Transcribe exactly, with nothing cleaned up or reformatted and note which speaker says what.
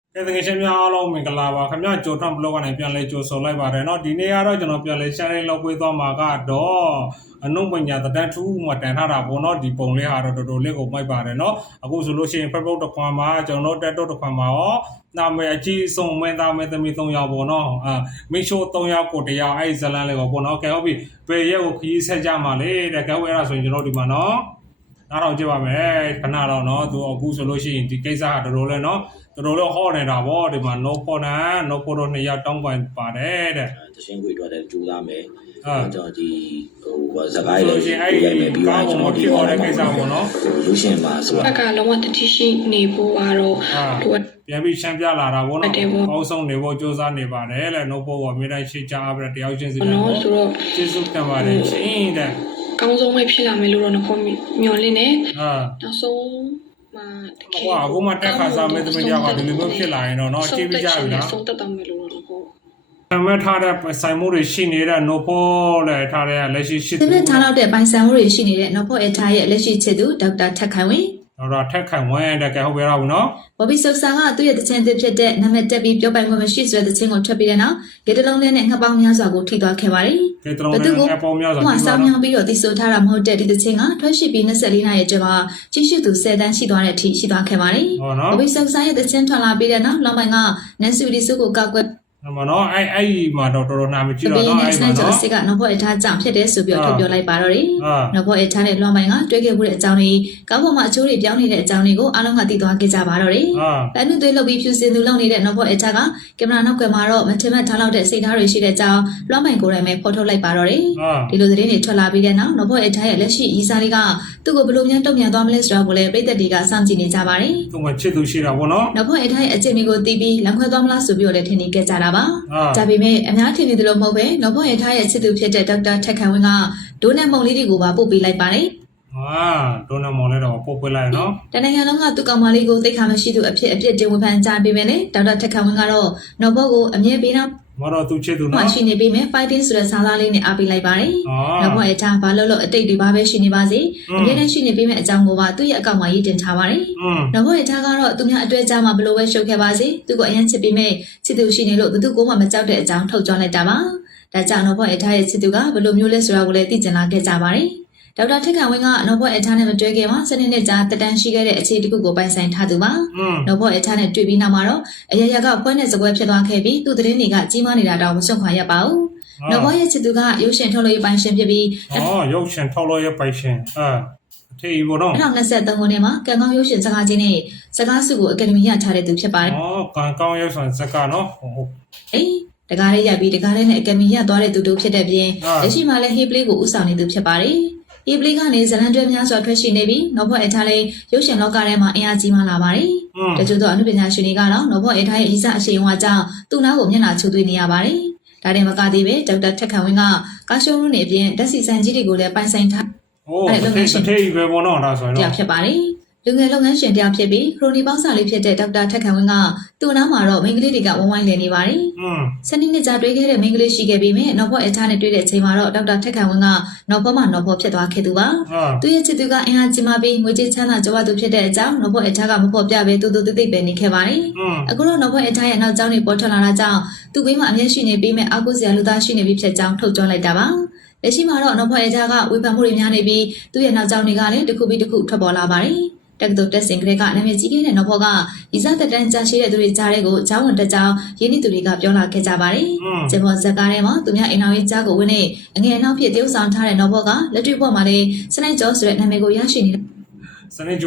Speaker 1: ဲတကယ်ချင်းများအားလုံးမင်္ဂလာပါခင်ဗျာကြိုထောက်ဘလော့ကနေပြန်လဲကြိုဆိုလိုက်ပါတယ်เนาะဒီနေ့ကတော့ကျွန်တော်ပြန်လဲ channel လောက်ပေးသွားမှာကတော့အနုပညာတန်ထူးမှတန်ထားတာပေါ့เนาะဒီပုံလေးဟာတော့တော်တော်လေးကိုမိုက်ပါတယ်เนาะအခုဆိုလို့ရှိရင် Facebook တစ်ခွန်မှာကျွန်တော်တက်တော့တစ်ခွန်မှာရောနာမည်အကြီးဆုံးမင်းသားမင်းသမီး၃ယောက်ပေါ့เนาะအာမိရှိုး၃ယောက်ကိုတယောက်အဲ့ဇလန်းလေးပေါ့เนาะကဲဟုတ်ပြီဘယ်ရက်ကိုခီးဆက်ကြမှာလေတဲ့ကဲဟုတ်အဲ့ဒါဆိုရင်ကျွန်တော်ဒီမှာเนาะအားတော့ကြည့်ပါမယ်ခဏတော့เนาะသူအခုဆိုလို့ရှိရင်ဒီကိစ္စကတော်တော်လေးเนาะတော်တော်လေးဟောနေတာဗောဒီမှာ no for နဲ့ no for တော့နှစ်ယောက်တောင်းပန်ပါတယ်တဲ့
Speaker 2: တရှင်ကိုတွေ့တယ်ကြိုးစားမယ်အဲကျွန်တော်ဒီဟိုစကားလေးရိုက်မယ်ပြီးတော့ကျွန်တော်ဒီ
Speaker 1: ဟောတဲ့ကိစ္စပေါ့နော်
Speaker 2: လူရှင်မှာဆို
Speaker 3: တော့ကလုံးဝတတိရှိနေဖို့ကတော့
Speaker 1: သူပြန်ပြီးရှမ်းပြလာတာဗောနော်အောက်ဆုံးနေဖို့စူးစမ်းနေပါတယ်လေ no for ကအမြဲတမ်းရှေ့ချအားပြတယောက်ချင်းစီတယ်နော်
Speaker 3: ဆိုတော့
Speaker 1: ကျေးဇူးတင်ပါတယ်ရှင်တဲ့
Speaker 3: ကောင်းဆုံးပဲဖြစ်လာမယ်လို့တော့နှောမျှော်လင့်နေဟာနောက်ဆုံးမှာ
Speaker 1: တကယ်ဟောအခုမှတက်ခါစားမဲ့တမန်ကြောက်ကဒီလိုမျိုးဖြစ်လာရင်တော့เนาะကြည့်ပြီးကြပြီလား
Speaker 3: ဆုံးတက်တော့မယ်လို့တော့ဟုတ်
Speaker 1: အမေထားတဲ့ဆိုင်မှုတွေရှိနေတဲ့ no for လည်းထားတဲ့လက်ရှိရှိ
Speaker 4: သူနဲ့ထားတော့တဲ့ပိုင်ဆိုင်မှုတွေရှိနေတဲ့ no for အထားရဲ့လက်ရှိချစ်သူဒေါက်တာထက်ခိုင်ဝင်း
Speaker 1: တော့ထက်ခိုင်ဝင်းတဲ့ကဲဟုတ်ပြီတော့ဘူးเนาะ
Speaker 4: ဘော်ဘီဆုပ်ဆာကသူ့ရဲ့တခြင်းအသစ်ဖြစ်တဲ့နာမည်တက်ပြီးပြောပိုင်ခွင့်မရှိဆိုတဲ့တခြင်းကိုထွက်ပြီးတဲ့နောက်ရေတလုံးလေးနဲ့ငှက်ပေါင်းများစွာကိုထိသွားခဲ့ပါတယ်
Speaker 1: ။ရေတလုံးနဲ့ငှက်ပေါင်းများစွာ
Speaker 4: ကိုဆောင်းမြောင်းပြီးတော့တည်ဆိုထားတာမဟုတ်တဲ့ဒီတခြင်းကထွက်ရှိပြီး၂၄နာရီကျော်မှာကြီးစုသူ၁၀တန်းရှိသွားတဲ့အထိရှိသွားခဲ့ပါတယ်
Speaker 1: ။ဟုတ်နော်
Speaker 4: ။ဘော်ဘီဆုပ်ဆာရဲ့တခြင်းထွက်လာပြီးတဲ့နောက်လောင်ပိုင်ကနန်ဆူဒီစုကိုကောက်ကွက်
Speaker 1: မနော်အဲ့အဲ့မှာတော့တော်တော်နာမကြည့်တော့တော့အဲ့
Speaker 4: မှာနော်စစ်ကနော်ဘောအထားကြောင့်ဖြစ်တယ်ဆိုပြီးတော့ထုတ်ပြောလိုက်ပါတော့တယ်နော်ဘောအထားနဲ့လွှမ်းပိုင်ကတွေ့ခဲ့မှုတဲ့အကြောင်းတွေကောင်းပေါ်မှာအချိုးတွေပြောင်းနေတဲ့အကြောင်းတွေကိုအားလုံးကသိသွားခဲ့ကြပါတော့တယ်။အဲနုသွေးလှုပ်ပြီးဖြူစင်သူလောက်နေတဲ့နော်ဘောအထားကကင်မရာနောက်ကမှာတော့မထင်မှတ်ထားလောက်တဲ့စိတ်ထားတွေရှိတဲ့အကြောင်းလွှမ်းပိုင်ကိုယ်တိုင်ပဲဖော်ထုတ်လိုက်ပါတော့တယ်။ဒီလိုသတင်းတွေထွက်လာပြီးတဲ့နောက်နော်ဘောအထားရဲ့လက်ရှိရီစာလေးကသူ့ကိုဘယ်လိုများတုံ့ပြန်သွားမလဲဆိုတာကိုလည်းပြည်သက်တွေကစောင့်ကြည့်နေကြပါတယ်
Speaker 1: ။သူကချစ်သူရှိတာပေါ့နော်
Speaker 4: ။နော်ဘောအထားရဲ့အချိန်မျိုးကိုတီးပြီးလမ်းခွဲသွားမလားဆိုပြီးတော့လည်းထင်နေကြတာပါ။ဒါပေမဲ့အများထင်နေသလိုမဟုတ်ပဲနော်ဘောရထားရဲ့ချစ်သူဖြစ်တဲ့ဒေါက်တာထက်ခိုင်ဝင်းကဒိုနတ်မုံလေးတွေကိုပါပို့ပေးလိုက်ပါတယ်
Speaker 1: ။ဟာဒိုနတ်မုံလေးတော့ပို့ပေးလိုက်နော်
Speaker 4: ။တနင်္ဂနွေလုံးကသူ့ကောင်မလေးကိုသိခါမရှိသူအဖြစ်အပြစ်တင်ဝေဖန်ကြပေးမယ်လေဒေါက်တာထက်ခိုင်ဝင်းကတော့နော်ဘောကိုအမြဲပေးတော့
Speaker 1: မတော်သူချစ်သူနော်
Speaker 4: ။ရှိနေပေးမယ် fighting ဆိုတဲ့စာသားလေးနဲ့အားပေးလိုက်ပါတယ်။နော်ဘောရထားဘာလို့လို့အတိတ်တွေပါပဲရှိနေပါစေ။အမြဲတမ်းရှိနေပေးမယ်အကြောင်းကိုပါသူ့ရဲ့အကောင့်မှာရေးတင်ထားပါတယ်။နော်ဘောရထားကတော့သူများအတွေ့အကြုံမှာဘလို့ပဲရှုပ်ခဲ့ပါစေ။သူကအရင်ချစ်ပေးမယ်ချစ်သူရှိနေလို့ဘသူကိုမှမကြောက်တဲ့အကြောင်းထုတ်ကြွလိုက်တာပါ။ဒါကြောင့်နော်ဘောရထားရဲ့ချစ်သူကဘလို့မျိုးလဲဆိုတာကိုလည်းသိကျင်လာခဲ့ကြပါတယ်။ဒေါက်တာထက်ခိုင်ဝင်းကနော်ဘောအထားနဲ့မတွေ့ခင်မှာစနေနေ့ကြာတက်တန်းရှိခဲ့တဲ့အခြေတစ်ခုကိုပိုင်ဆိုင်ထားသူပါနော်ဘောအထားနဲ့တွေ့ပြီးနောက်မှာတော့အရရကပွဲနဲ့စပွဲဖြစ်သွားခဲ့ပြီးသူ့သတင်းတွေကကြီးမားနေတာတော့မစွန့်ခွာရပါဘူးနော်ဘောရဲ့ချစ်သူကရုပ်ရှင်ထုတ်လို့ရပိုင်ရှင်ဖြစ်ပြီး
Speaker 1: အော်ရုပ်ရှင်ထုတ်လို့ရပိုင်ရှင်အာအထေဘောတော့
Speaker 4: ၂၀၂၃ခုနှစ်မှာကံကောင်းရုပ်ရှင်စကားချင်းနဲ့စကားစုကိုအကယ်ဒမီရထားတဲ့သူဖြစ်ပါတယ်
Speaker 1: အော်ကံကောင်းရုပ်ရှင်စကားနော်ဟုတ်
Speaker 4: အေးတကားလေးရပြီးတကားလေးနဲ့အကယ်ဒမီရသွားတဲ့သူတို့ဖြစ်တဲ့ပြင်လက်ရှိမှာလည်းဟေးပလေးကိုဥဆောင်နေသူဖြစ်ပါတယ်ဒီပလေးကနေဇလန်တွဲများစွာထွက်ရှိနေပြီးနော်ဘော့အထားလေးရုပ်ရှင်လောကထဲမှာအင်အားကြီးမားလာပါတယ်။တချို့သောအနုပညာရှင်တွေကတော့နော်ဘော့အထားရဲ့အစအရှိန်အဝါကြောင့်သူ့နားကိုမျက်နှာချိုးသွင်းနေရပါတယ်။ဒါတင်မကသေးပဲဒေါက်တာထက်ခိုင်ဝင်းကကားရှိုးရုံးတွေအပြင်ဓာတ်ဆီဆိုင်ကြီးတွေကိုလည်းပိုင်ဆိုင်ထား
Speaker 1: ။အိုးတစ်ထေးတစ်ထေးပဲပေါ့နော်ဒါဆိုရင်
Speaker 4: တော့ဖြစ်ပါတယ်။လူငယ်လုပ်ငန်းရှင်တယောက်ဖြစ်ပြီးခရိုနီပေါင်းစာလေးဖြစ်တဲ့ဒေါက်တာထက်ခိုင်ဝင်းကသူ့နားမှာတော့မိန်းကလေးတွေကဝိုင်းဝိုင်းလည်နေပါတယ်။อืมစနေနေ့ကျတွေ့ခဲ့တဲ့မိန်းကလေးရှိခဲ့ပြီးမြဲနော်ဘော့အထားနဲ့တွေ့တဲ့အချိန်မှာတော့ဒေါက်တာထက်ခိုင်ဝင်းကနော်ဘော့မှာနော်ဘော့ဖြစ်သွားခဲ့သူပါ။သူ့ရဲ့ချစ်သူကအင်အားကြီးမားပြီးငွေကြေးချမ်းသာကြွားသူဖြစ်တဲ့အကြောင်းနော်ဘော့အထားကမဖော်ပြဘဲတူတူတိတ်တိတ်ပဲနေခဲ့ပါတယ်။အခုတော့နော်ဘော့အထားရဲ့နောက်ကျောင်းတွေပေါ်ထွက်လာတာကြောင့်သူ့ဘေးမှာအမျက်ရှိနေပြီးမြဲအောက်ကိုစရာလူသားရှိနေပြီးဖြစ်ကြောင်းထုတ်ကြွလိုက်တာပါ။လက်ရှိမှာတော့နော်ဘော့အထားကဝေဖန်မှုတွေများနေပြီးသူ့ရဲ့နောက်ကျောင်းတွေကလည်းတစ်ခုပြီးတစ်ခုထွက်ပေါ်လာပါတယ်။တက္ကသိုလ်တက်စင်ကလေးကနာမည်ကြီးခဲ့တဲ့နော်ဘောကဤစားတက်တန်းကြာရှိတဲ့သူတွေကြားတဲ့ကိုကျောင်းဝင်တက်ကြောင်းရင်းနှီးသူတွေကပြောလာခဲ့ကြပါတယ်။ကျန်ပေါ်ဇက်ကားထဲမှာသူများအိမ်တော်ရေးကြားကိုဝင်နေအငယ်အနောက်ဖြစ်တရုပ်ဆောင်ထားတဲ့နော်ဘောကလက်တွေ့ပေါ်မှာလည်းစနိုက်ကျော်ဆိုတဲ့နာမည်ကိုရရှိနေတာ
Speaker 1: စနိုက်